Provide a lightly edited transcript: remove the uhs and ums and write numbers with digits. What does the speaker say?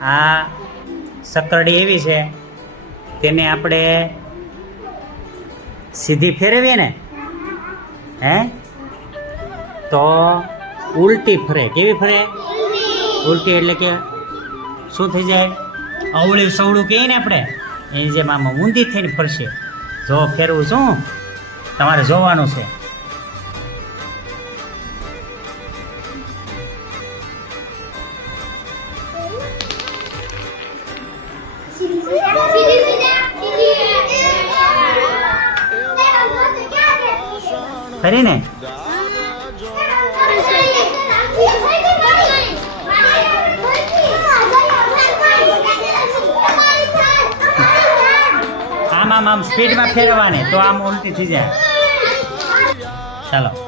આ સકરડી એવી છે તેને આપણે સીધી ફેરવીએ ને હે તો ઉલટી ફરે. કેવી ફરે? ઉલટી એટલે કે શું થઈ જાય? અવળું સવળું કહીએ ને આપણે એની જેમ આમાં ઊંધી થઈને ફરશે. જો ફેરવું શું તમારે જોવાનું છે. ફરીને આમ સ્પીડમાં ફેરવવાની તો આમ ઉલટી થઈ જાય. ચાલો.